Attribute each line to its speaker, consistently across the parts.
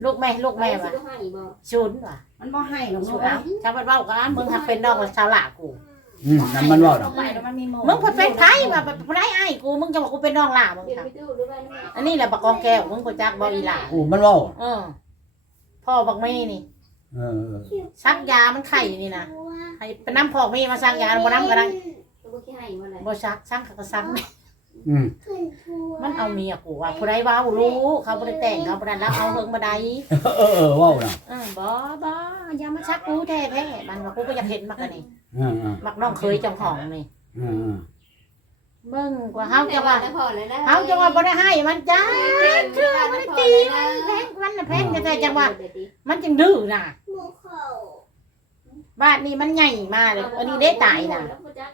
Speaker 1: ลูกแม่ว่ะชุนว่ะ
Speaker 2: มันบ่ให้หรอก
Speaker 1: ชุ
Speaker 2: ลู
Speaker 1: น
Speaker 2: ก
Speaker 1: เอาชาวบ้านเว้ากันมึงหักเป็นน้องชาวหลากู
Speaker 3: นั่นมันว่า
Speaker 2: ดอกไม้แล้วมันมีหม
Speaker 1: มึงเป็นไผว่าบ่ได้อ้ายกูมึงจะบอกกูเป็นน้องหลามึงค่ะอันนี้แหละบักกองแก้วมึงกูจักบ่อีหลา
Speaker 3: มันว่า
Speaker 1: พ่อบักแม่นี่ ซักยามันไข่นี่นะให้เป็นน้ำพอกมีมาซักยาบ่น้ำก็ได้บ่ซักเขาก็ซักมันเอาเมียกูว่าผู้ใดว้ารู้เขาบ่ได้แต่งเขาบ่ได้รับเอาเฮิงบ่ได้
Speaker 3: ว้าวนะ
Speaker 1: บ่อย่ามาซักกูแท้มันว่ากูก็อยากเห็นมักอันนี้มักน้องเคยเจ้าของนี่เบิ่งกว่าเฮาจะว่าบ่ได้ให้มันจ้าเชื่อบ่ได้ตีมันแพงแต่จังว่ามันจึงดื้อน่ะบ้านนี้มันใหญ่มาเลยอันนี้ได้ตายน่ะ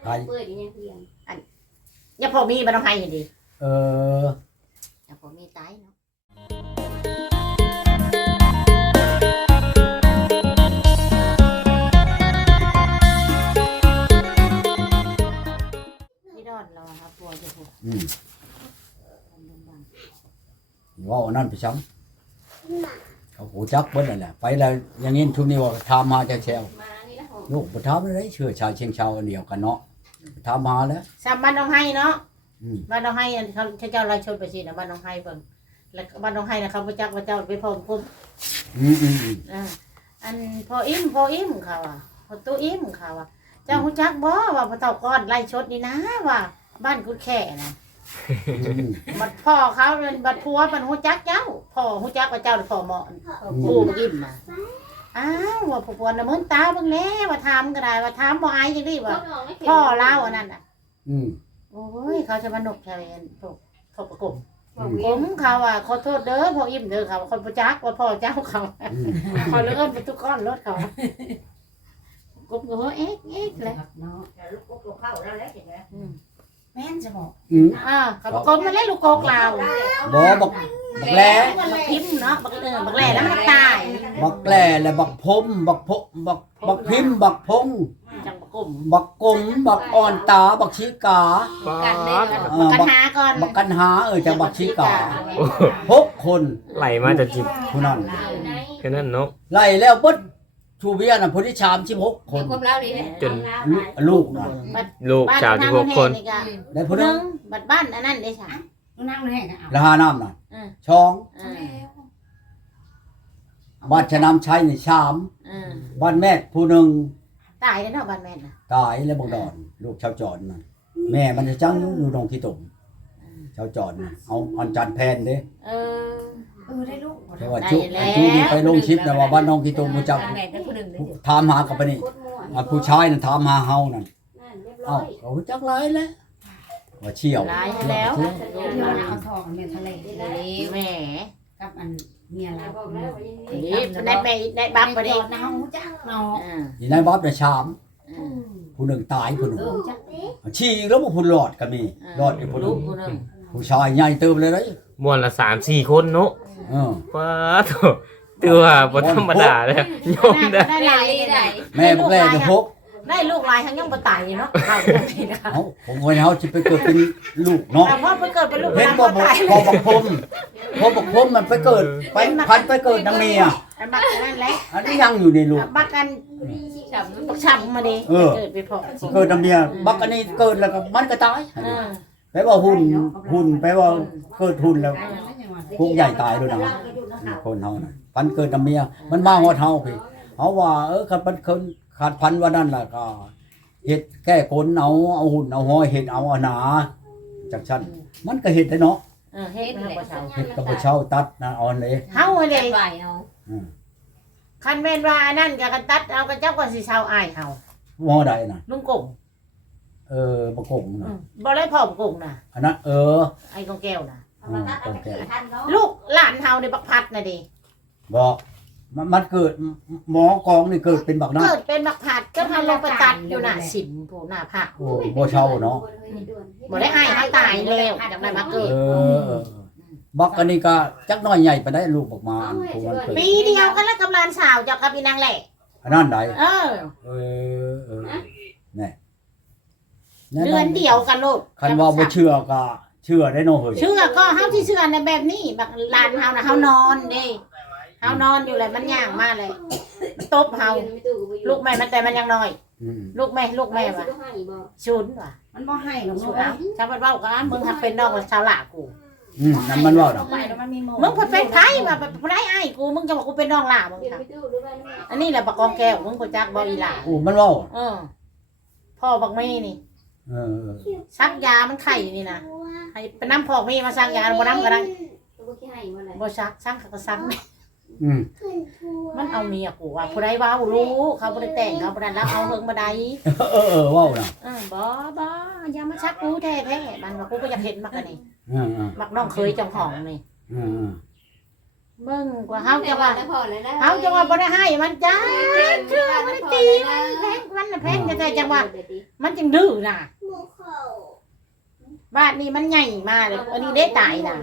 Speaker 1: อย่าพอมีบ่ต้องให้ดิอย่าพอมีตายเนาะพี่ดอนเราครับปัวจะพูด
Speaker 3: ว้าวนั่นไปช้ำเขาหูจักเบิ้ลนั่นแหละไปแล้วอย่างนี้ทุกนี้ว่าทำมาจะแชวลูกไปทำอะไรเชื่อชาวเชียงชาวอันเดียวกันเนาะทำมาแล้ว
Speaker 1: ซ้ำบ้านน้องให้เนาะบ้านน้องให้เขาเจ้าลายชนไปสินะบ้านน้องให้เพิ่นแล้วบ้านน้องให้นะเขาพระเจ้าไปพร้อมกุ้มอันพออิ่มเขาอ่ะพอตู้อิ่มเขาอ่ะเจ้าหูจักบ่ว่าพระเต่าก้อนไล่ชดนี่นะว่าบ้านกุดแข่นะบัดพ่อเขาเป็นบัดผัวเป็นหูจักเจ้าพ่อหูจักว่าเจ้าพ่อเหมาะปู่อิ่มมาอ้าวว่าผัวน่ะเหมือนตาเบิ่งแน่ว่าถามก็ได้ว่าถามบ่อายจังดิว่าพ่อเล่าอันนั้นน่ะโอ้ยเขาจะมาหนกชาวเอ็นพวกประกบผมเขาอ่ะขอโทษเด้อพ่ออิ่มเด้อเขาคนประจักษ์ว่าพ่อเจ้าเขาเขาเลื่อนไปทุกก้อนรถเขากบก็เอ๊ะเลย
Speaker 2: เนาะลูกกบเข้าแล้วเห็นไหมแม่นจะบอก
Speaker 1: เขากบมันเล่นลูกกกเรา
Speaker 3: บ่บักแหล่
Speaker 1: บักพิมพ์เนาะบักแหล่แล้วมันตาย
Speaker 3: บักแหล่และบักพมบักพิมพ์บักพง
Speaker 1: จังบักกลุ่ม
Speaker 3: บักกลมบักอ่อนตาบักชีกา
Speaker 1: กันหาก่อน
Speaker 3: บักกันหาจะบักชีกา6 คน
Speaker 4: ไหลมาจากจิบ
Speaker 3: ผู้นั้น
Speaker 4: แค่นั้นเนาะ
Speaker 3: ไล่แล้วเบิดชูเบียน่ะผู้ที่36 คน
Speaker 4: จน
Speaker 3: ลูกน่ะ
Speaker 4: ลูก36 คน
Speaker 3: ได้
Speaker 1: ผู้
Speaker 3: ผู้
Speaker 1: นึ
Speaker 3: นึ
Speaker 1: ง
Speaker 3: ง
Speaker 1: บัดบ้านอันนั้นได้ค่ะ
Speaker 2: นั่งแน่กัน
Speaker 3: ละหาน้ำน่ะช่องบ้านชะน้ำชัยนี่3บ้านแม่ผู้นึง
Speaker 1: ตายแล้วเนาะบ้านแม่น่ะ
Speaker 3: ตายแล้วบังดอนลูกชาวจรน่ะแม่มันจะจังอยู่ตรงที่ตุ่มชาวจรน่ะเอาอันจันแพนเด้
Speaker 2: ได้ลูก
Speaker 3: แต่ว่าจุนี่ไปลงชิปนะว่าบ้านน้องที่ตุ่มบ่จักถามหากับปะนี่ผู้ชายน่ะถามหาเฮานั่นเอ้าเขาจักหลายแล้วว่าเชี่ยว
Speaker 1: ตายแล้ว
Speaker 2: ที่มันเอาทองเมียทะเล
Speaker 1: แหม
Speaker 2: กับอันเมียเรา
Speaker 1: นี่ได้ไปได้บัฟบ่ได้
Speaker 2: น้องจักเนาะ
Speaker 3: นี่นายบ๊อบน่ะชามผู้หนึ่งตายผู้หนึ่ง
Speaker 2: จัก
Speaker 3: ชี้แล้วบ่ผู้รอดก็มีรอดอีกผู้หนึง
Speaker 1: ผู้นึง
Speaker 3: ผู้ชายใหญ่เติบเลยเด้
Speaker 4: ม่วนละ3-4 คนเนาะ
Speaker 3: เออ
Speaker 4: ว้าโถตัวบ่ธรรมดาเลยโยมได้
Speaker 1: ได้หลายได้
Speaker 3: แม่บอกแลจะพก
Speaker 1: ได้ลูกหลายทั้งยังบ่ตายเนาะเอาไม่ได้
Speaker 3: เอ้าผมว่าเฮาสิไปเกิดเป็นลูกเนาะ
Speaker 1: แต่พอไปเกิดเป็นลูกห
Speaker 3: เห็น
Speaker 1: ลาน
Speaker 3: บ่
Speaker 1: บ่ตาย
Speaker 3: พอบักพมมันไปเกิดไปพันไปเกิดนางเมีย
Speaker 1: อันบักนั่นแหละ
Speaker 3: อันนี้ยังอยู่ในลูก
Speaker 1: บักกันบักช้ำมาดิเกิดไปพอ
Speaker 3: เกิดนางเมียบักอันนี้เกิดแล้วก็มันก็ตายแปลว่าหุ่นแปลว่าเกิดหุ่นแล้วพวกใหญ่ตายด้วยนะคนเฮาน่ะพันเกิดนางเมียมันมาฮอดเฮาพี่เฮาว่าคันมันขาดพันว่านั่นล่ะก็เฮ็ดแก้กลเอาหุ่นเอาห้อยเฮ็ดเอาหนาจังซั่นมันก็เฮ็ดได้เนาะ
Speaker 1: เฮ็ดนะบ่เฒ่า
Speaker 3: เฮ็ดกับบ่เช่าตัดนะอ่อนเลย
Speaker 1: เฮาเด้คันแม่นว่าอันนั้นก็กันตัดเอากระเจ้าก็สิเฒ่าอายเฮา
Speaker 3: บ่ได้น่ะ
Speaker 1: ลุงกง
Speaker 3: บ่กงน่ะ
Speaker 1: บ่ได้พ่อบ่กงน่ะ
Speaker 3: อันนั้น
Speaker 1: ไอ้กองแก้วน่ะ
Speaker 3: กงแก่
Speaker 1: ลูกหลานเฮานี่บักพัดน่ะดิ
Speaker 3: บ่มันเกิดหมอกองนี่เกิดเป็นบักนั้น
Speaker 1: เกิดเป็นบักพัดก็เฮาลงไปตัดอยู่หน้าสิมผู้หน้าผัก
Speaker 3: โอ้บ่เช่าเนาะ
Speaker 1: บ่ได้อายเฮาตายแล้วจังได๋มาเกิด
Speaker 3: บักอันนี้ก็จักน้อยใหญ่ปานใดลูกออกมาผู้มันเกิด
Speaker 1: ปีเดียวกันแล้วกับหลานสาวเจ้ากับอีนางแหละ
Speaker 3: อันนั้นใด
Speaker 1: เออ
Speaker 3: แน่
Speaker 1: เดือนเดียวกันลูก
Speaker 3: คันว่าบ่เชื่อก็เชื่อได้เนาะเฮ้ย
Speaker 1: เชื่อก็เฮาที่เชื่อในแบบนี้บักหลานเฮาน่ะเฮานอนเด้เฮานอนอยู่เลยมันย่างมาเลยมันตบเฮาลูกแม่มันแต่มันยังน้อย
Speaker 3: อืม
Speaker 1: ลูกแม่ว่ะชุนว่ะ
Speaker 2: มันบ่ให้หรอก
Speaker 1: ชุนเอาชาวบ้านเว้ากันมึงทำเป็นน้องชาวละกู
Speaker 3: น้ำมันว่าดอก
Speaker 2: ไปแล้วมันมีโม
Speaker 1: มึงเป็นไผมาเป็นไผไอ้กูมึงจะบอกกูเป็นน้องละมึงค่ะอันนี้แหละปะกองแก้วมึงกูจักบ่อีหล่า
Speaker 3: อู้มันว่า
Speaker 1: พ่อบักมี่นี่
Speaker 3: เออ
Speaker 1: ซักยามันไข่นี่นะให้เป็นน้ำพ่อมีมาซักยาบ่น้ำก็ได้บ่ซักเขาก็ซัก
Speaker 3: อืม
Speaker 1: มันเอาเมียกูว่าผู้ใดว้าวรู้เขาบ่ได้แต่งเขาบ่ได้รับเอาเฮิงบ่ได้
Speaker 3: ว่าน่ะ
Speaker 1: บ่อย่ามาซักกูแท้ๆมันว่ากูก็อยากเห็นมักอันนี้
Speaker 3: อ่า
Speaker 1: มักน้องเคยเจ้าของนี่
Speaker 3: อ่า
Speaker 1: เบิ่งกว่าเฮาจะว่าเฮาจะว่าบ่ได้ให้มันจ้าเชื่อบ่ได้ตีมันแพงมันน่ะแพงแต่จังว่ามันจึงดื้อน่ะบ้านนี้มันใหญ่มาเลยอันนี้ได้ตายน่ะ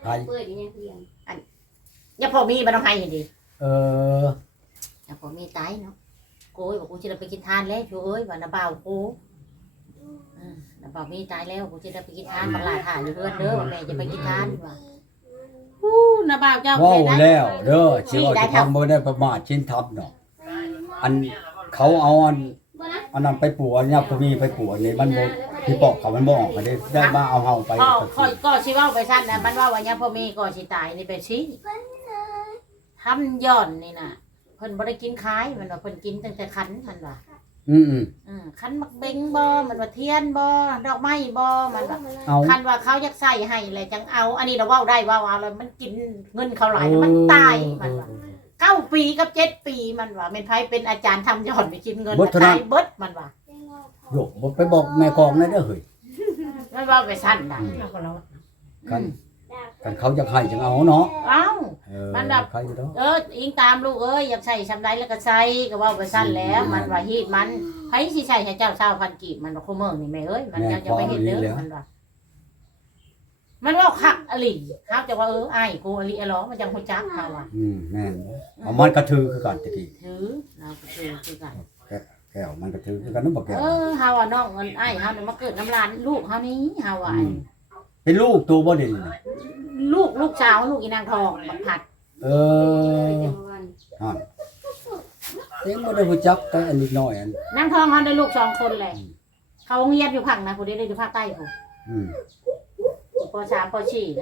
Speaker 1: อย่าพอมีบ่ต้องให้ดิ
Speaker 3: เออ
Speaker 1: อย่าพอมีตายเนาะกูบอกกูสิได้ไปกินทานแล้วชูเอ้ยว่าน่ะบ่าวกูน่ะบ่าวมีตายแล้วกูสิได้ไปกินทานบักหลาถ่าอยู่เรือนเด้อว่าแม่จะไปกินทานว่าน่ะบ่าวเจ้า
Speaker 3: ว่าแล้วเด้อสิว่าสิทำบ่ได้ประมาทชินทับเนาะอันเขาเอาอันนั้นไปปลูกอันนี้พวกนี้ไปปลูกนี่มันบ่ที่ปอกเขามันบ่ออกก็ได้มาเอาเฮาไป
Speaker 1: ค่อยก็สิเว้าไปซั่นน่ะมันว่าอย่าพอมีก็สิตายนี่ไปสิทำย้อนนี่น่ะเพิ่นบ่ได้กินคายมันว่าเพิ่นกินตั้งแต่คันมันว่า
Speaker 3: อืม
Speaker 1: คันมักเบงบ่มันว่าเทียนบ่ดอกไม้บ่มันว่า
Speaker 3: เอา
Speaker 1: คันว่าเขาอยากใส่ให้เลยจังเอา อันนี้เราเว้าได้ว่าเอาแล้วมันกินเงินเขาหลายมันตายมันว่า9 ปีกับ7 ปีมันว่าแม่นไผเป็นอาจารย์ทำย้อนไปกินเงินตายเบิดมันว่า
Speaker 3: โยกบ่ไปบอกแม่กองนั่นเด้อเฮ้ย
Speaker 1: มันว่าไปสั่นน่ะ
Speaker 3: กันเขาจะให้จังเอาเนาะ
Speaker 1: เอ้า
Speaker 3: มันแบบใครอยู่เนาะ
Speaker 1: อิงตามลูกเอ้ยอยากใส่ชำไรแล้วก็ใส่ก็เว้าไปสั่นแล้วมันว่าฮีดมันไผสิใส่ให้เจ้า20,000กีบมันว่าคุมื้อนี่แม่เอ้ยมันยังจะไปเฮ็ดเด้อมันว่ามันว่าคักอลิเฮาจะว่าอ้ายกูอลิอะหรอมันจังฮู้จักเฮาว่า
Speaker 3: แม่นเอามันกระถือคือกันตะกี้
Speaker 1: ถือเราก็คือกัน
Speaker 3: แก้วมันกระถือคือกันนำบ่แก้ว
Speaker 1: เฮาอ่ะน้องเอิ้นอ้ายเฮาเนี่ยมาเกิดน้ำลานลูกเฮานี้เฮาอ่ะ
Speaker 3: เป็นลูกตัวบ่ได้นี่
Speaker 1: ลูกสาวลูกอีนางทองบักผัด
Speaker 3: เต็มบ่ได้รู้จักแต่อันนิดหน่อยอัน
Speaker 1: นางทองเฮาได้ลูก2 คนเลยเขาโรงเรียนอยู่ภาคนะผู้ใดได้อยู่ภาคใต้ผู้ป.3 ป.4 เลย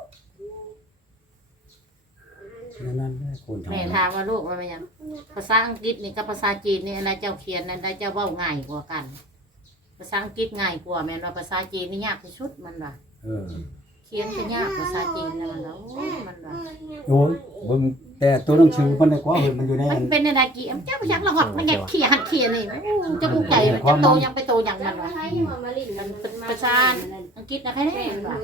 Speaker 3: นั่นแหละคน
Speaker 1: แม่ถามว่าลูกว่าเป็นหยังภาษาอังกฤษนี่กับภาษาจีนนี่อันใดเจ้าเขียนอันใดเจ้าเว้าง่ายกว่ากัน ภาษาอังกฤษง่ายกว่าแม่นว่าภาษาจีนนี่ยากที่สุดมันว่าเขียนก็ยากภาษาจีนนะมันว่าโอ้ยมันว่า
Speaker 3: โอ้ยเบิ่งแต่ตัวหนังสือมันได้กว่าเห็นมันอยู่ใน
Speaker 1: มันเป็นอะไรกี่เจ้าบ่จักละหอดมันอยากเขียนหัดเขียนนี่เจ้าผู้ใจมันจะโตยังไปโตอย่างมันว่าภาษาอังกฤษนะแค่นี้มันว่า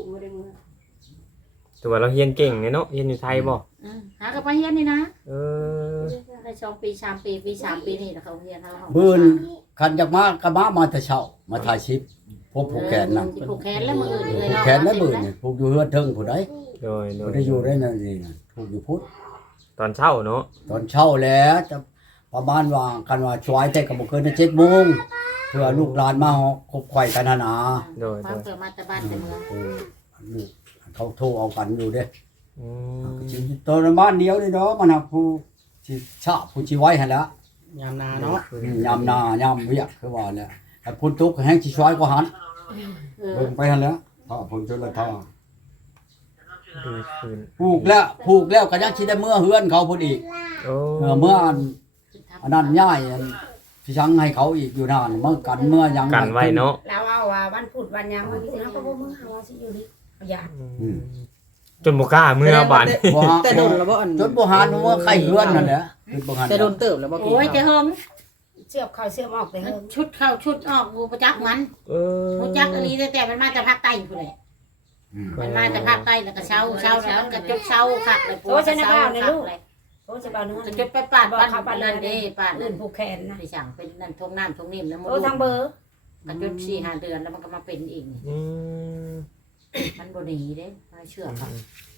Speaker 4: ตัวเราเรียนเก่งเนี่ยเนาะเรียนอยู่ไทยบ่
Speaker 1: หากับไปเฮียนนี่นะ ได้2 ปี 3 ปีปี 3 ปีนี่แล้วเขาเฮียนเฮา
Speaker 3: บื้นคันจากมาก็มาแต่เช้ามาถ่ายคลิปพบผูกแขนนั่น
Speaker 1: ผูกแขนแล้วมืออื่นเลย
Speaker 3: ผูก
Speaker 1: เนาะ
Speaker 3: แขนแล้วบื้นนี่ผูกอยู่เฮือนเทิงผู้ใด
Speaker 4: โดย
Speaker 3: บ่ได้อยู่ได้นั่นนี่น่ะผูกอยู่พุทธ
Speaker 4: ตอนเช้าเนาะ
Speaker 3: ตอนเช้าแล้วจะประมาณว่าคันว่าช่วยแต่ก็บ่เกิน7 โมงเพื่อลูกหลานมาคบไขว้กันนา
Speaker 4: โดย
Speaker 1: ความเกิดมาแต่บ้านแต่เมือง
Speaker 3: ลูกเขาโทรเอากันอยู่เด้
Speaker 4: อืม
Speaker 3: สิตอนบ้านเดียวนี่เนาะมันน่ะผู้สิชะผู้สิไว้หั่นละ
Speaker 5: ยามนาเนาะ
Speaker 3: ยามหน้ายามเวียกคือว่าเนี่ยแต่พุ่นทุกข์แห้งสิช่วยกว่าหันเบิ่งไปหั่นแหล้วถ้าพุ่นจนละท่า
Speaker 4: ดูคืน
Speaker 3: ผูกแล้วก็ยังสิได้เมื่อเฮือนเขาพุ่นอีก
Speaker 4: โอ้
Speaker 3: เมื่ออันนั้นย้ายสิชังให้เขาอีกอยู่นานเมื่อกันเมื่อยัง
Speaker 4: กันไว้เนาะ
Speaker 2: แล้วเอาว่าวันพุธวันหยังวันที่นั้นก็บ่มึงหาว่าสิอยู่ดิอย่า
Speaker 4: จนบ่กล้าเมื่อบาน
Speaker 5: แต่โดนแล้วบ่อัน
Speaker 3: จนบ่หาเมื่อใครเฮือนนั่นแหละคือบ่หัน
Speaker 5: แต่โดนเติบแล้วบ่กิน
Speaker 1: โอ้ยจะเฮิง
Speaker 2: เสียบเข้าเสียบออกไปเฮิง
Speaker 1: ชุดเข้าชุดออกกูประจักมัน กูจักอันนี้แต่มันมาจากภาคใต้พุ่นแหละมันมาจากภาคใต้แล้วก็เช้าแล้วมันก็จบเช้าคักเลย
Speaker 2: โอ้ชนะบ้านในลูกโอ้จะบ้านนึง
Speaker 1: ก็จบไปปาดบ้านนั่นเด้ปาด
Speaker 2: อื่
Speaker 1: นั่
Speaker 2: น
Speaker 1: น
Speaker 2: ผูกแขนนะ
Speaker 1: ไปสั่งเป็นนั่นทงน้ำทงนิ่มแล้วมัน
Speaker 2: โอ้ทางเบอร์
Speaker 1: ก็จน4-5 เดือนแล้วมันก็มาเป็นอีก
Speaker 4: อืม
Speaker 1: มันบ่ดีเด้มันเชื่อเขา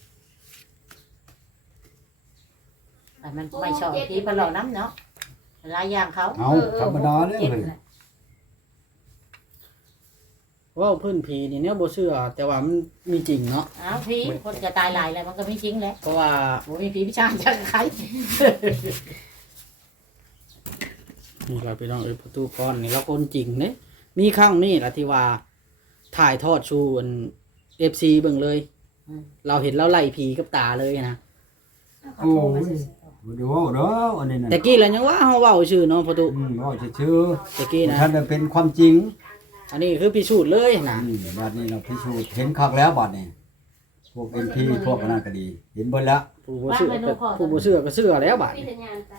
Speaker 1: แต่มันไม่ชอบที่มันหล่อน้ำเนาะหลายอย่างเขา
Speaker 3: เอาธรรมดาเลย
Speaker 1: เจ็บ
Speaker 3: เฮ้ย
Speaker 1: แหละ
Speaker 5: โอ้เว่าพื้นผีนี่เนี่ยบ่เชื่อแต่ว่ามันมีจริงเนาะ
Speaker 1: อ้าวพี่คนจะตายหลายแล้วมันก็ไม่จริงแหละ
Speaker 5: เพราะว่า
Speaker 1: บ่มีผีพิชาจะใคร
Speaker 5: นี่เราไปลองประตูก้อนนี่เราคนจริงเด้มีครั้งนี้ล่ะที่ว่าถ่ายทอดชูอัน FC เบิ่งเลย เราเห็นเราไล่ผีกับตาเลยนะ
Speaker 3: โอ้ยเดี๋ยวเด้ออันนี้น่ะ
Speaker 5: แต่กี้แล้วยังว่าเฮาเว้าชื่อเนาะประตู
Speaker 3: ว่าชื่อ
Speaker 5: แต่กี้นะ
Speaker 3: ท่านเป็นความจริง
Speaker 5: อันนี้คือพิสูจน์เลยนะ
Speaker 3: บัดนี้เราพิสูจน์เห็นคักแล้วบัดนี้พวก MP พวกนั้นก็ดี เห็นเบิดแล้ว
Speaker 5: ผู้บ่เชื่อก็ผู้บ่เชื่อก็เชื่อแล้วบาดนี้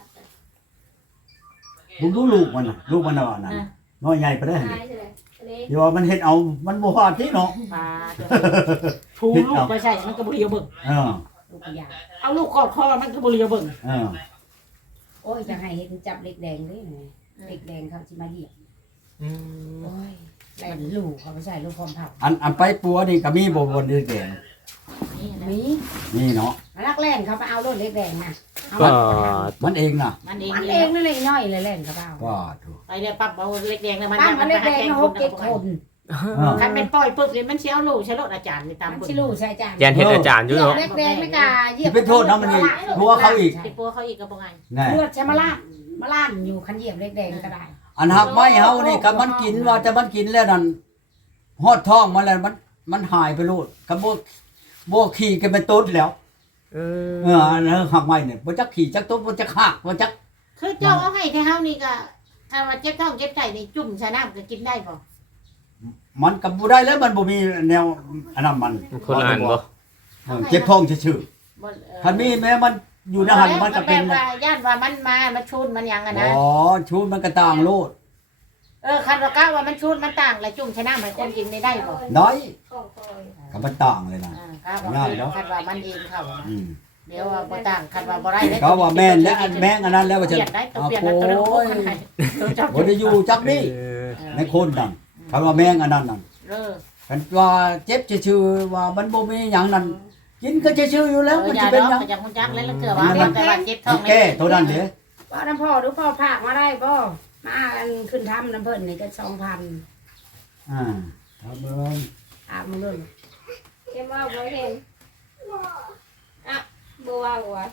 Speaker 3: ดูลูกมันน่ะลูกมันน่ะว่านั่นน้อยใหญ่ไปได้หั่นเดี๋ยวมันเฮ็ดเอามันบ่ฮอดที่เนาะ
Speaker 1: ปลาผูลูกไปใช่มันก็บ่เลียวเบิ่ง
Speaker 3: เออ
Speaker 2: ลูกยา
Speaker 1: เอาลูกกอดคอมันก็บ่เลียวเบิ่ง
Speaker 3: เออ
Speaker 2: โอ้ยจะให้เห็นจับเล็กแดงด้วยไงเล็กแดงเขาสิมาเหยียบ
Speaker 4: อืม
Speaker 2: โอ้ยแล่นลูกเขาไม่ใช่ลูกความเผา
Speaker 3: อันไปปัวนี่ก็มีบ่บนเดือแดง
Speaker 1: นี่นะ
Speaker 2: มี
Speaker 3: นี่เนาะ
Speaker 2: รักแล่นเขาไปเอารถเล็กแดงนะ
Speaker 4: ก็
Speaker 3: มันเองน่ะ
Speaker 1: มันเอง
Speaker 2: มัน
Speaker 1: นี่
Speaker 2: เองนั่นเลยน้อยเลยแล่นเขาไปเอา
Speaker 3: ว่าถูก
Speaker 1: ไปเดี๋ยวปั๊บเอาเล็กแดงแล้วมัน
Speaker 2: ตั้งมันเล็กแดงหกเจ็ดคน
Speaker 3: เออ
Speaker 1: คันเป็นปล่อยปุ๊บนี่มันสิเอาลูกใช้รถอาจารย์นี่ตาม
Speaker 2: มัน
Speaker 1: เบิ่ง
Speaker 2: ชิลูใช่จ้ะ
Speaker 4: ยันเห็นอาจารย์อยู่เนาะ
Speaker 2: เล็กแดงไม่กล้าเหยีย
Speaker 3: สิ
Speaker 2: บ
Speaker 3: เป็นโทษนะมันนี่ทัวเขาอีก
Speaker 1: ไปปัวเขาอีกก็บ่ไง
Speaker 3: แน่
Speaker 2: เลือดใช่มาล่านอยู่คันเหยียบเล็กแดงก็ได้
Speaker 3: อันหักไม้เฮานี่ก็มันกินว่าแต่มันกินแล้วนั่นฮอดท้องมันแล้วมันหายไปโลดก็บ่ขี่กันเป็นต้นแล้ว
Speaker 4: เอ
Speaker 3: อันนั้นหักไม้เนี่ยบ่จักขี่จักต้นบ่จักหักบ่จัก
Speaker 1: คือเจ้าเอาให้ที่เฮานี่ก็ถ้าว่าเจ็บท้องเจ็บใจนี่จุ่มใส่น้ำก็กินได้บ่
Speaker 3: มันก็บ่ได้แล้วมันบ่มีแนวอันนั้นมัน
Speaker 4: คนอ่านบ่
Speaker 3: เจ็บท้องซื่อ
Speaker 1: บ่
Speaker 3: ๆคันมีแม้มันอยู่ในหันมันก็เป็น
Speaker 1: แบบว่าย่านว่ามันมามันชูนมันหยังอะนะ
Speaker 3: อ๋อชูมันก็ต่างโลด
Speaker 1: คันว่ากะว่ามันชูนมันต่างแล้วจุ่มใส่น้ำให้คนกินได้บ่
Speaker 3: น้อยก็มันต่างเลยนะ
Speaker 1: กะว่าคันว่ามันเองเข้านะ
Speaker 3: อืม
Speaker 1: เดี๋ยวว่าบ่ต่างคันว่าบ่ได้
Speaker 3: เขาว่าแม่นและอันแม่งอันนั้นแล้วว่า
Speaker 1: เป
Speaker 3: จะ
Speaker 1: ลี่ยนได้ต้อง
Speaker 3: เอา
Speaker 1: เปลี่ยน
Speaker 3: โอ้
Speaker 1: ตัวเดิม
Speaker 3: ย
Speaker 1: คนไทย
Speaker 3: บ่ได้อยู่จักนี่
Speaker 4: เออ
Speaker 3: ในคนนั่นเขาว่าแม่งอันนั้นนั่น
Speaker 1: เออ
Speaker 3: กันว่าเจ็บชื่อๆว่ามันบ่มีหยังนั่นกินก็ชื่อๆอยู่แล้วมัน
Speaker 1: อ
Speaker 3: สิ
Speaker 1: ย่า
Speaker 3: เป็น
Speaker 1: ดอก
Speaker 3: หยัง
Speaker 1: ก็จะฮู้จักแล้วเถื่อว่าแต่ว่าเจ็บท้อง
Speaker 3: แก้เท่านั้นเด้
Speaker 2: ว่าน้ำพ่อหรือพ่อผากมาได้บ่มาอันขึ้นทำน้ำเพิ่นนี่ก็2,000
Speaker 3: ทำเบิ่ง
Speaker 2: ถามมึงเรื่อง
Speaker 6: เก็บว่าบ่เห็นอ่ะบัวบัว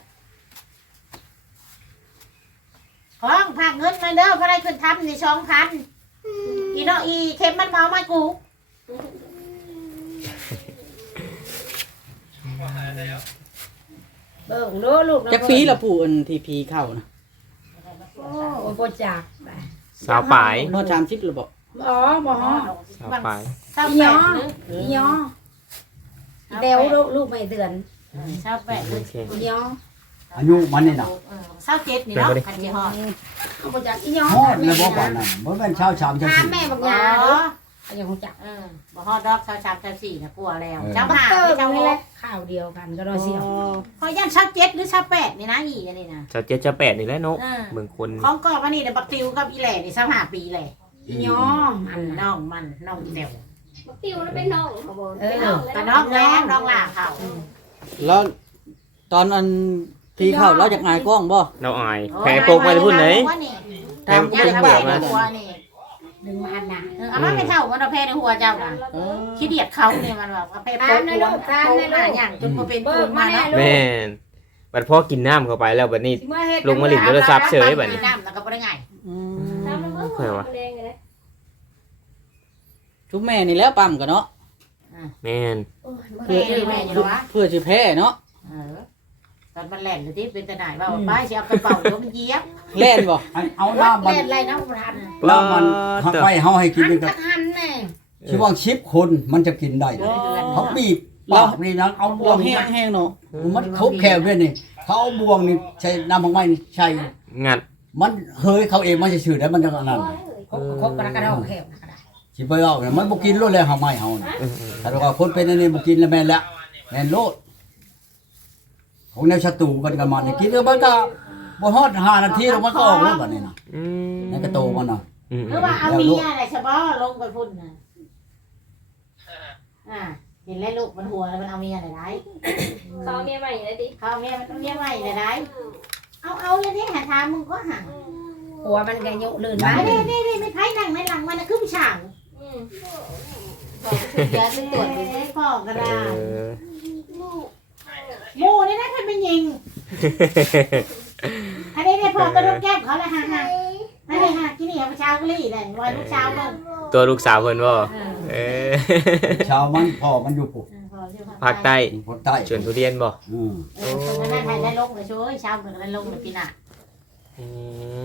Speaker 1: ของฝากเงินมาเด้อบ่ได้ขึ้นทำนี่2,000อีเนาะอีเข็มมันเมามากู
Speaker 2: เบิ่งดูลูก
Speaker 5: จักปีละผู้อันที่ผีเข้านะ
Speaker 2: โอ้บ่จัก
Speaker 4: สาวปลาย
Speaker 5: ฮอด30แล้วบ่
Speaker 2: อ๋อบ่ฮอด
Speaker 4: สาวปลาย
Speaker 1: เศร้า
Speaker 2: อี
Speaker 1: แป
Speaker 2: หยอ
Speaker 1: ดนึง
Speaker 2: อีหยอเดวลูกไม่เดือน
Speaker 1: เศร้าแปดนึง
Speaker 2: อีหยอ
Speaker 3: อายุมันนี่น่ะ
Speaker 1: เศร้าเจ็ดนี่เนาะคันสิฮอด
Speaker 2: เอาบ่จักอีหยอ
Speaker 3: ฮอดแล้วบ่ปานนั้นบ่แม่นชาวชามจัง
Speaker 2: ถาม
Speaker 3: ซี่
Speaker 2: แม่บัก
Speaker 1: อ๋
Speaker 2: ยา
Speaker 1: อ
Speaker 2: เด้อเอายังฮู้จัก
Speaker 1: บ่ฮอดดอกเศร้า3 4น่ะกลัวแล้วเศร้า
Speaker 2: บัก
Speaker 1: 5
Speaker 2: เตอร์
Speaker 1: เศร้า
Speaker 2: นี่
Speaker 1: 6
Speaker 2: แหละข้าวเดียวกันก็รอเสียว
Speaker 1: ขอย่านเศร้า7หรือเศร้า8นี่นะอีอันนี้นะ
Speaker 4: สาวเจ็ดจะแปดนี่แหละเนาะเบิ่งคน
Speaker 1: ของก็ว่านี่น่ะบักติวกับอีแหล่นี่เศร้า5ปีแหละ
Speaker 2: อีหยอมันน่ะ
Speaker 1: น้องมันน้องแต๋ว
Speaker 6: บักติวแล้วเป็นน้องเขาบอก
Speaker 1: ก็น้องแล้น้องหล่าเขา
Speaker 5: แล้วตอนอันผีเข้าเราอยากอายกล้องบ่
Speaker 4: เราอายแผลโปกมาจะพูดไหน
Speaker 5: ตาม
Speaker 1: ย่า
Speaker 5: เป็น
Speaker 1: ทำ
Speaker 5: บ
Speaker 1: แผล
Speaker 5: อก
Speaker 1: ใน
Speaker 5: นะ
Speaker 1: หัวนี่
Speaker 2: ดึงมาอันน่ะ
Speaker 1: เอามาไม่เท่ามันเอาแผลในหัวเจ้าน่ะ
Speaker 5: เออ
Speaker 1: ขี้เดียดเขาเนี่ยมันแบบเอาแผลโป๊กหัวโป๊กหน้าอย่างจนมาเป็นปูนมาเนาะ
Speaker 4: แม่นบัดพ่อกินน้ำเข้าไปแล้วบัดนี้
Speaker 2: สิมาเฮ็ด
Speaker 4: ลงมาหลินโทรศัพท์เฉยบัดนี้
Speaker 1: น้ำแล้วก็บ่ได้ไง
Speaker 5: อืม
Speaker 6: ทำมันเมื่อ
Speaker 4: เผื่อวะ
Speaker 6: แรงเลยนะ
Speaker 5: ทุกแม่นี่แล้วปั๊มกันเนาะ
Speaker 4: แม่น
Speaker 1: แม่อยู่แม่อยู่วะ
Speaker 5: เพื่อสิแพ้เนาะ
Speaker 1: ตอนมันแหลนเลยที่เป็นตาหน่ายว่าป้าจะเอากระเป๋าเดี๋ยวมันเยียบ
Speaker 5: แล่นบ่
Speaker 3: เอาน้ำมัน
Speaker 2: เล่นอะไรนะบ่ทัน
Speaker 3: น้ำมันหักไว้เฮาให้กิน
Speaker 2: หัน
Speaker 3: นี่ก็
Speaker 2: จักหันแน่
Speaker 3: คิดว่า10คนมันจะกินได้เขาบีบปากนี่นะเอาบว
Speaker 5: เรา
Speaker 3: ง
Speaker 5: แห้งๆเนาะ
Speaker 3: มันครบแค่เว้ยนี่เขาเอาบวงนี่ใช้น้ำของไม้นี่ใช้
Speaker 4: งัด
Speaker 3: มันเฮ้ยเขาเองมันจะชื่อได้มันจะนั่น
Speaker 2: ครบกระดองแขวนะกระดาษ
Speaker 3: สิไปเอาเนี่ยมันบ่กินโลดแล้วเฮาไม้เฮาน่ะถ้าว่าคนเป็นอันนี้บ่กินแล้วแม่นละแม่นโลดของแนวศัตรูกันกับมันนี่กินแล้วมันก็บ่ฮอด5นาทีแล้วมันก็ออกแล้วบัดนี้น่ะ
Speaker 4: อืม
Speaker 3: ในกระโตมันน่ะ
Speaker 4: อืม
Speaker 1: หรือว่าเอาเมียอะไรเฉพาะลงไปพุ่นนะเห็นแล้วลูกมันหัวแล้วมันเอาเมียอะไรได้
Speaker 6: เขาเมียใหม่เลยดิ
Speaker 1: เขาเอาเมียมันเอาเมียใหม่เลยได้เอาเลยนี่หาทางมึงก็ห่าง
Speaker 2: หัวมันก็ยุลื่นมา
Speaker 1: นี่ไม่ไพ่นั่งในหลังมันนะคือผู้ช่าง
Speaker 6: อืม
Speaker 1: ไป
Speaker 6: ยาไปตรวจ
Speaker 1: ไม่พ่อก็
Speaker 4: เอ
Speaker 1: ได้
Speaker 4: อ
Speaker 1: หมูนี่นะเพิ่นเป็นยิงอันนี้ได้พ่อกระโดดแก้มเขาเลยฮ่าๆไม่ได้ฮ่ากินนี่เอาเช้าก็ลี่ได้วันลูกเช้าเบิ่ง
Speaker 4: ตัวลูกสาวเพิ่นบ่เออ
Speaker 3: ชาวมันพ่อมันอยู่ปุ๊บ
Speaker 4: ภาคใต้
Speaker 3: คนใต้
Speaker 4: สวนทุเรียนบ่
Speaker 3: อืม
Speaker 1: เออคนนั้นไทยได้ลงเลยช่วยเช้าเพิ่นก็ได้ลงเลยปีหน้า
Speaker 4: อืม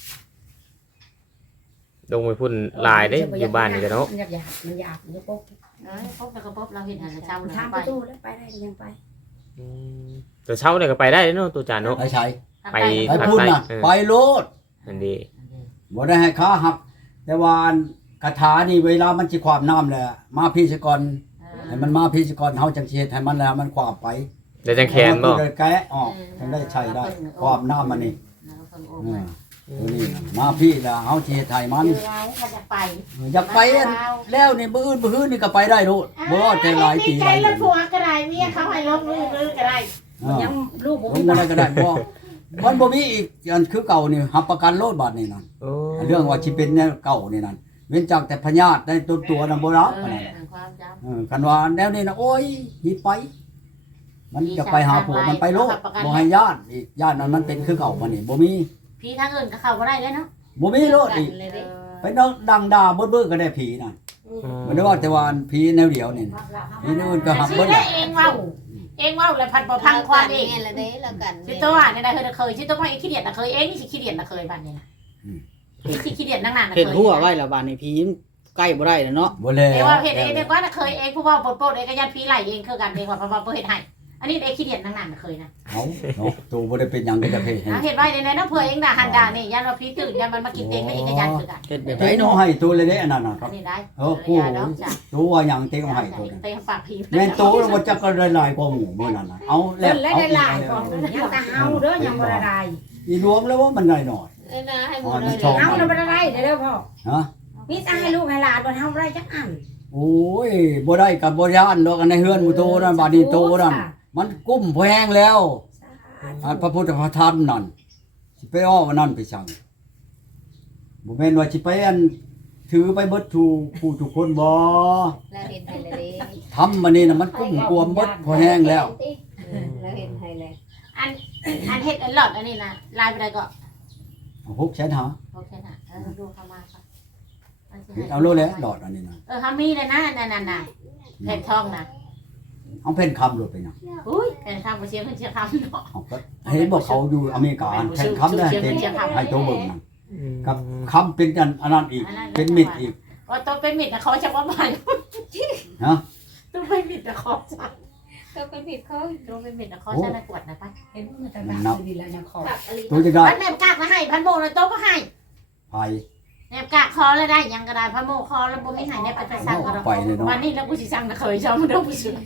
Speaker 4: ลงไปพุ่นหลายเด้อยู่บ้านนี่ก็เนาะ
Speaker 2: มันหยาบมันหยาบมันจะปุ๊บ
Speaker 1: เอ้ยพบแล้วก็พบเราเห็นหาเช้า
Speaker 2: มัน
Speaker 1: ทา
Speaker 2: ทาง ง
Speaker 1: ไป
Speaker 2: ประตูแล้วไปได้ยังไป
Speaker 4: อืมตัวเช้าเนี่ยก็ไปได้เนาะตัวจานเนาะ
Speaker 3: ไอ้ชัย
Speaker 4: ไป
Speaker 3: ไอ้พุ่นน่ะไปโลด
Speaker 4: อันนี้
Speaker 3: บ่ได้ให้ขาหัก แต่ว่าคาถานี่เวลามันสิความน้ำแหละมาพี่ซะก่อนให้มันมาพี่ซะก่อนเฮาจังสิเฮ็ดให้มันแล้วมันความไป
Speaker 4: ได้จังแขนบ่
Speaker 3: เอาแกะออกจังได้ใช้ได้ความน้ำมันนี่ตัวนี้น่ะมาพี่แล้วเฮาสิเฮ็ดให้มัน
Speaker 1: คือเราเขาจะไป
Speaker 3: อยากไปอันแล้วนี่มื้ออื่นมื้อฮื้อนี่ก็ไปได้โลดบ่ว่าแต่หลายปี
Speaker 1: ใจ
Speaker 3: หลาย
Speaker 1: ร
Speaker 3: เดือ
Speaker 1: ถ
Speaker 3: น
Speaker 1: ทัวร์ก็ได้เมียเขาให้ลงมือก็ได้
Speaker 2: ยังลูกผม
Speaker 3: ผมบ่ได้ก็ได้บ่มันบ่มีอีกอันคือเก่านี่รับประกันโลดบาดนี่นั่น
Speaker 4: โอ้
Speaker 3: เรื่องว่าสิเป็นแนวเก่านี่นั่นเว้นจากแต่พญาติได้ตัวน่ะบ่รับอันนั้น
Speaker 1: ความจำ
Speaker 3: กันว่าแนวนี้นะโอ้ยหิไป มันจะไปหาผัวมันไปโลดบ่ให้ญาติอีกญาตินั้นมันเป็นคือเก่ามานี่บ่มี
Speaker 1: พี่ทางอื่นก็เข้าก็ได้เลยเนาะ
Speaker 3: บ่มีโลดอีกไปนอกดังด่าเบิ้ก็ได้ผีน่ะบ่ได้ว่าแต่ว่าผีแนวเดียวนี่ผีแนวอื่นก็หัก
Speaker 1: ชื่
Speaker 3: เบิ้
Speaker 1: อ
Speaker 3: แห
Speaker 1: ได้
Speaker 3: ละ
Speaker 1: เองเว้าเองเว้าแล้วพันบ่พังความเอง
Speaker 6: ละเด้แล้วกัน
Speaker 1: ชื่อตัวเนี่ยได้เคยชื่อตัวไม่ขี้เดียดนะเคยเองนี่สิขี้เดียดนะเคยบ้านนี้นะนี่สิขี้เดียดนั่งนานนะเค
Speaker 5: เห็น
Speaker 1: ย
Speaker 5: หัวไว้แล้วบ้านนี้ผีใกล้บ่ได้แล้วเนาะ
Speaker 3: บ่แล้ว
Speaker 1: เอว่าเห็นเองเด็กว่าเคยเองผู้ว่าปดเองก็ยันผีไหลเองคือกันเองว่าเพราะว่าเพิ่นเฮ็ดให้อันนี้เองขี้เดียดนั่งนานเคยนะ
Speaker 3: เอาเนาะตัวบ่ได้เป็นหยังก็จะเฮ็ดให้
Speaker 1: เห็นไว้ในนั้นเพื่อเองด่าหันด่านี่ยันว่าผีตื่นยันมันมากินเองไม่เองก็ยันคือกัน
Speaker 5: เฮ็ดแบบ
Speaker 3: เต็
Speaker 5: ไร
Speaker 3: งเอา
Speaker 5: เนาะ
Speaker 3: ให้ตัวเลยเด้อันนั้นน่ะค
Speaker 1: อั
Speaker 3: รั
Speaker 1: น
Speaker 3: บ
Speaker 1: นี้ได้
Speaker 3: เออกูตัวว่าหยังเต็งเอาให้ตัวนั้น
Speaker 1: เตะปากผี
Speaker 3: แม่นโตแล้วบ่จักก็ได้หลายกว่าหมู่มื้อนั้นน่ะเอาแล้
Speaker 2: เล่
Speaker 3: วน
Speaker 2: และ
Speaker 3: เอา
Speaker 2: ได้
Speaker 3: อีก
Speaker 2: หลาย
Speaker 3: แล้ว
Speaker 2: ของยังตาเฮาเด้อยังบ่ได้
Speaker 3: อีรวมแล้วว่ามันน้อย
Speaker 6: เอ้ยนะให้หมดเลย
Speaker 2: เฮาน่ะบ่ได้เด้อพ่อ
Speaker 3: ๆฮะ
Speaker 2: มีตาให้ลูกให้หลานบ่เฮาบ่ได้จักอัน
Speaker 3: โอ้ยบ่ได้กับบ่ย่านดอกอันในเฮือนหมู่โตนั่นบาดนี้โตนั่นมันกุ้มแพงแล้วอันพระพุทธพระธรรมนั่นสิไปอ้อว่านั่นไปสั่งบ่แม่นว่าสิไปอันถือไปเบิดถูผู้ทุกคนบ่
Speaker 6: แล้วเห็นไทยละเด้
Speaker 3: ทำมานี่น่ะมันกุ้มกวมเบิดพอแห้งแล้ว
Speaker 6: แล้วเห็นไทยเลย
Speaker 1: อันเฮ็ดอันหลอดอันนี้นะลายไปได้ก็
Speaker 3: 600,000หา
Speaker 1: โอเคนะดูเข้ามาครับ
Speaker 3: เอาโลแล้วดอดอันนี้น่ะ
Speaker 1: ฮามีเลยนะนั่นน่ะแผ่นทองนะ
Speaker 3: เอาเพ่นคำโลดไปน่ะ
Speaker 1: อุ้ยแผ่นทองบ่เชียงเพิ่นเชียงคำเนาะ
Speaker 3: เอาก็เห็นบอกเขาอยู่อเมริกาแพ่นคำได้เต็มให้โตเบิ่งนั่นกับคำเป็นอันนั้นอีกเป็นมิตรอีก
Speaker 1: ว่าตัวเป็นมิดนะเขาจะว่าบ่
Speaker 3: ฮะ
Speaker 1: ตัวเป็นมิดนะเขาจะ
Speaker 6: ก็เป็นผิดเขา
Speaker 1: ตัวเป็นมิดนะเขาจะน่ากวดนะป่ะ
Speaker 2: เห็นมันตาดีแล้วยังขอ
Speaker 6: ขับอะไร
Speaker 3: ตัวจะได้
Speaker 1: พันแม่กากมาให้พันโมเลยโตก็ให้
Speaker 3: ไป
Speaker 1: แม่กากคอแล้วได้ยังก็ได้พันโมคอแล้วบ่มีให้ในปัจจัยสั่งก็ดอก
Speaker 3: ไปเลยเนาะ
Speaker 1: วันนี้แล้วกูสิสั่งนะเคยชอบมันต้องไปซื้อ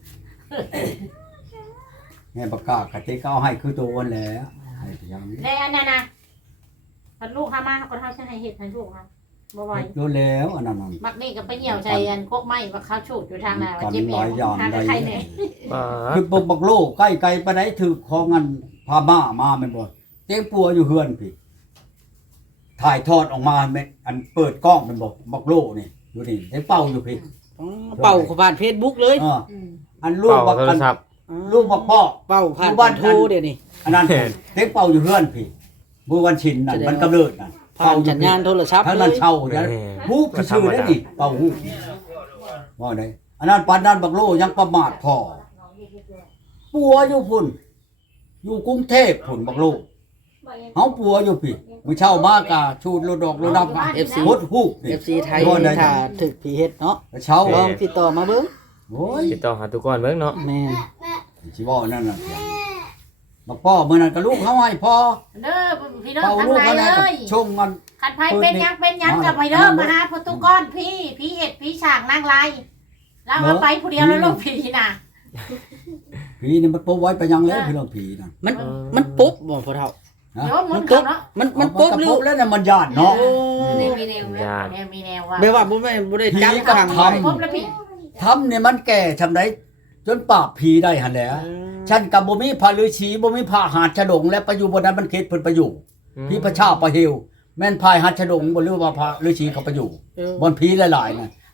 Speaker 3: แม่ประกาศกติกาให้คือตัววันแล้วให้พยายาม
Speaker 1: แล้วอันนั้นนะพันลูกข้ามาเขาก็เท่าจะให้เห็ดให้ลูกครับบ่ไหว
Speaker 3: รู้แล้วอันนั้น
Speaker 1: มักนี่ก็ไปเหี่ยวใจอันโคกไม้ว่าเขาฉูดอยู่ทางน่ะว่า
Speaker 3: กัน
Speaker 1: เจ็บเอ
Speaker 3: หลายว อย่าง
Speaker 1: ทาง
Speaker 3: ใด
Speaker 1: ใครเนี่ย
Speaker 4: ป้า
Speaker 3: คือบักโลใกล้ไกลไปไหนถือของอันพาม่ามาแม่นบ่เต็งปัวอยู่เฮือนพี่ถ่ายทอดออกมาแม่นอันเปิดกล้องแม่นบ่บักโลนี่อยู่นี่เต็งเป่าอยู่พี่
Speaker 5: เป่าผ่าน Facebook เลย
Speaker 3: อันลูก
Speaker 4: เป่า
Speaker 3: บัก
Speaker 4: โทร
Speaker 3: อัน
Speaker 4: ศัพท์
Speaker 3: ลูกบักพ่อ
Speaker 5: เป่าผ่าน
Speaker 3: บ้าน
Speaker 5: โทรเดี๋ยวนี้
Speaker 3: อันนั้นเต็งเป่าอยู่เฮือนพี่มื้อวันชินนั่นมันกำเนิดนั่น
Speaker 5: ผ่านสัญญาณโทรศัพท์
Speaker 3: ทั้ง
Speaker 5: เล
Speaker 3: นั้น
Speaker 5: ย
Speaker 3: เช่าเนี่ยฮูบซื่อได้นี่เป่าฮูบว่าได้อันนั้นปานนั้นบักโลยังประมาทพอปัวอยู่พุ่นอยู่กรุงเทพพุ่นบักโลเฮาปัวอยู่พี่มื้อเช้ามากะชูดโลดอกโลดำ
Speaker 5: FC
Speaker 3: ฮดฮูบนี่
Speaker 5: FC ไทยนี่ถ้าถึกผีเฮ็ดเนาะ
Speaker 3: เช้า
Speaker 5: ลองติดต่อมาเบิ่ง
Speaker 3: โอ้ย
Speaker 4: ติดต่อหาทุกคนเบิ่งเนาะ
Speaker 5: แม่น
Speaker 3: สิว่านั่นน่ะบักพ่อมื้อนั้นก็ลูกเฮาให้พ่อ
Speaker 1: เด้อพี่น้อง
Speaker 3: เป่า
Speaker 1: ทั้ง
Speaker 3: ลูก
Speaker 1: หลาย
Speaker 3: เขา
Speaker 1: เล
Speaker 3: แล้วก็
Speaker 1: ย
Speaker 3: ชงมัน
Speaker 1: ขันไผเป็นยังกับไปเด้อมาหาประตูก้อนพี่เห็ดพี่ฉากนางลายแล้วมาไปผู้เดียวแล้วลูกผีน่ะ
Speaker 3: ผีนี่มันโปไว้ไปยังแล้วพี่น้องผีนั่น
Speaker 5: มันปุ๊บบ่พ่อเฒ่า
Speaker 1: เดี๋ยวมันเขาเนาะ
Speaker 5: มันปุ๊บ
Speaker 3: ก็
Speaker 5: หรือ
Speaker 3: ปุ๊บแล้วน่ะมันย่านเนาะ
Speaker 6: ในมีแนว
Speaker 4: ญาติ
Speaker 1: แนวมีแนวว่า
Speaker 5: แม่ว่าบ่แม่นบ่ได้จับ
Speaker 3: ผีกับ
Speaker 5: ขัง
Speaker 3: ธรรม
Speaker 1: พบแล้วพี่
Speaker 3: ทำเนี่ยมันแก่ทำไดจนปราบผีได้หั่นแหละฉันกับบ่มีพระฤาษีบ่มีพระหาดฉดงและไปอยู่บนนั้นมันเขตเพิ่นไปอยู่พี่พระชาประเฮวแม่นพายหาดฉดงบ่หรือว่าพระฤาษีเขาไปอยู่บนผีหลายๆน่ะ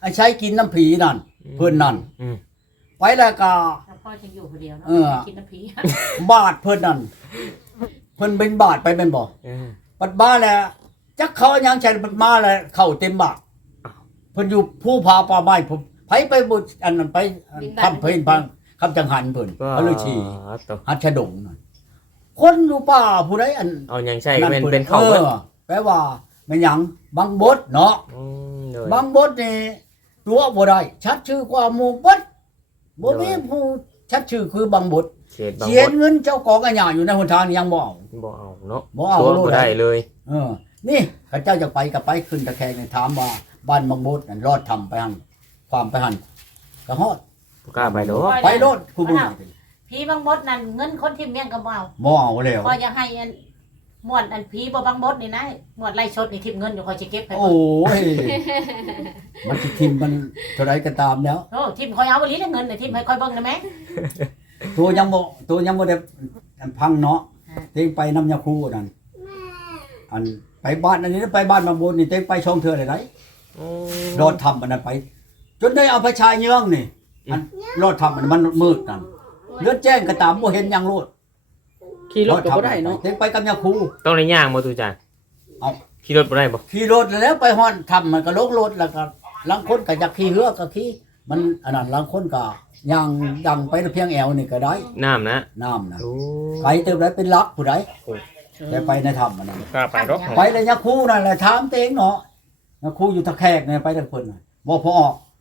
Speaker 3: ไอ้ใช้กินน้ำผีนั่นเพิ่นนั่น
Speaker 4: อืม
Speaker 3: ไปแล้วก็
Speaker 1: แล้วพ่อจะอยู่คนเดียวเนาะ
Speaker 3: เออ
Speaker 1: กินน้ำผี
Speaker 3: บาดเพิ่นนั่นเพิ่นเป็นบาดไปเป็นบ่
Speaker 4: เออ
Speaker 3: ปัดบ้าแล้วจักเขายังใช้ปัดมาแล้วเข้าเต็มบากเพิ่นอยู่ผู้พาป่าไม้ผมไผไปบุอันนั้นไปทำเพิ่นพังคำจังหันเพิ่น
Speaker 4: ก็
Speaker 3: เขาเลยชี้
Speaker 4: ตัว
Speaker 3: หัดชะดงนั่นคนอยู่ป่าผู้ใดอัน
Speaker 4: เอาหยังใช่
Speaker 3: นั่น
Speaker 4: เป็น
Speaker 3: พิ่
Speaker 4: เป็นเขาเบิด
Speaker 3: แปลว่าแม่นหยังบางบดเนาะ
Speaker 4: โดย
Speaker 3: บางบดนี่ตัวบ่ได้ชัดชื่อกว่าหมู่เบิดบ่มีผู้ชัดชื่อคือบางบด
Speaker 4: เขตบาง
Speaker 3: เสีย
Speaker 4: บด
Speaker 3: เงินเจ้ากองอาญาอยู่ในหนทางนี่ยังบ่เอา
Speaker 4: บ่เอาเนาะ
Speaker 3: บ่เอา
Speaker 4: ตัว
Speaker 3: โลด
Speaker 4: บ่ได้เลย
Speaker 3: นี่ข้าเจ้าจะไปก็ไปขึ้นตะแคงนี่ถามว่าบ้านบางบดนั่นรอดทำไปหั่นความไปหั่นก็ฮอด
Speaker 4: บ่กล้าไปดอก
Speaker 3: ไปโลดผู้บุญ
Speaker 1: ผีบางบดนั่นเงินคนที่เมียงก็บ่เอา
Speaker 3: บ่เอาแล้ว
Speaker 1: พออยากให้อันหมวดอันผีบ่บางบดนี่นะหมวดไล่ชดนี่ทิพเงินอยู่คอยสิเก็บให้
Speaker 3: โอ้ยมันสิทิมมันเท่าไรก็ตามแล้ว
Speaker 1: โอ้ทิมคอยเอาบ่ลีแล้วเงินน่ะทิมให้คอยเบิ่งได้ไหม
Speaker 3: ตัวยังบ่ได้พังเนาะเต็งไปน้ำยาคูนั่นอันไปบ้านอันนี้ไปบ้านบางบนนี่เต็งไปช่องเทื่อได้ไหน
Speaker 4: โอ้
Speaker 3: รอดทำอันนั้นไป จนได้เอาไปชายเยื้องนี่อันรอดทำมันมืดนั่นเลือดแจ้งก็ตามบ่เห็นหยังโลด
Speaker 5: ขี่รถก็บ่ได้เนาะ
Speaker 3: เต็งไปกับยาคู
Speaker 4: ต้องได้ย่างบ่ตูจาน
Speaker 3: เอา
Speaker 4: ขี่รถบ่ได้บ่
Speaker 3: ขี่รถแล้วไปฮอนทำมันก็ลงรถแล้วก็ลังคนก็อยากขี่เรือก็ขี่มันอันนั้นลังคนก็ย่างดังไปเพียงแอวนี่ก็ได้
Speaker 4: น้ำนะ
Speaker 3: น้ำนะ
Speaker 4: โอ้
Speaker 3: ไปเติมได้เป็นลักผู้ใดแต่ไปในถ้ำมันนั้น
Speaker 4: กล้าไปดอก
Speaker 3: ไปเลยยาคูนั่นแหละถามเตงเนาะยาคูอยู่ตะแคกเนี่ยไปทางเพิ่นน่ะบ่พอออก